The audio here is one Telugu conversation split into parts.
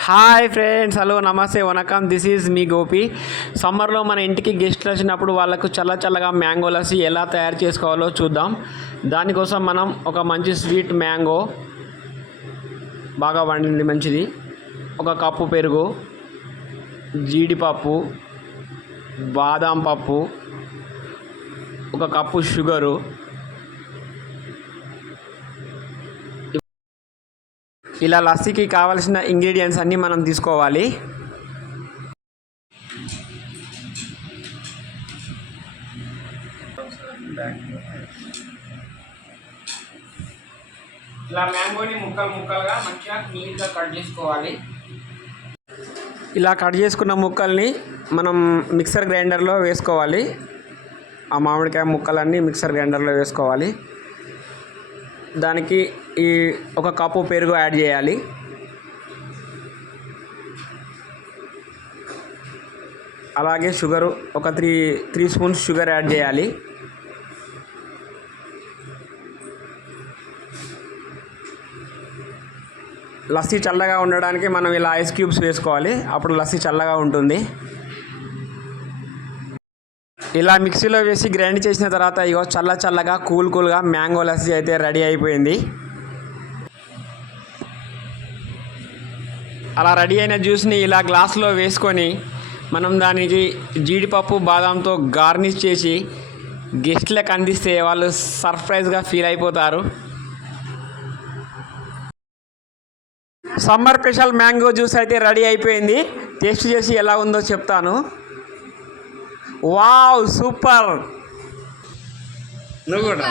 హాయ్ ఫ్రెండ్స్, హలో, నమస్తే, వనకం. దిస్ ఈజ్ మీ గోపి. సమ్మర్లో మన ఇంటికి గెస్ట్లు వచ్చినప్పుడు వాళ్ళకు చల్లగా మ్యాంగో లస్సీ ఎలా తయారు చేసుకోవాలో చూద్దాం. దానికోసం మనం ఒక మంచి స్వీట్ మ్యాంగో, బాగా వండింది మంచిది, ఒక కప్పు పెరుగు, జీడిపప్పు, బాదం పప్పు, ఒక కప్పు షుగరు, ఇలా లస్సీకి కావాల్సిన ఇంగ్రీడియంట్స్ అన్నీ మనం తీసుకోవాలి. ఇలా మ్యాంగోని ముక్కలుగా మంచిగా నీట్గా కట్ చేసుకోవాలి. ఇలా కట్ చేసుకున్న ముక్కల్ని మనం మిక్సర్ గ్రైండర్లో వేసుకోవాలి. ఆ మామిడికాయ ముక్కలన్నీ మిక్సర్ గ్రైండర్లో వేసుకోవాలి. దానికి ఈ ఒక కప్పు పెరుగు యాడ్ చేయాలి. అలాగే షుగరు ఒక త్రీ స్పూన్స్ షుగర్ యాడ్ చేయాలి. లస్సీ చల్లగా ఉండడానికి మనం ఇలా ఐస్ క్యూబ్స్ వేసుకోవాలి, అప్పుడు లస్సీ చల్లగా ఉంటుంది. ఇలా మిక్సీలో వేసి గ్రైండ్ చేసిన తర్వాత ఇగో చల్లగా కూల్గా మ్యాంగో లస్సీ అయితే రెడీ అయిపోయింది. అలా రెడీ అయిన జ్యూస్ని ఇలా గ్లాసులో వేసుకొని మనం దానికి జీడిపప్పు బాదంతో గార్నిష్ చేసి గెస్ట్లకు అందిస్తే వాళ్ళు సర్ప్రైజ్గా ఫీల్ అయిపోతారు. సమ్మర్ స్పెషల్ మ్యాంగో జ్యూస్ అయితే రెడీ అయిపోయింది. టేస్ట్ చేసి ఎలా ఉందో చెప్తాను. Wow, super. నువ్వు కూడా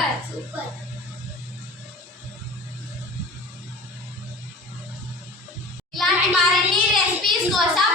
ఇలాంటి మరిన్ని రెసిపీస్ కోసం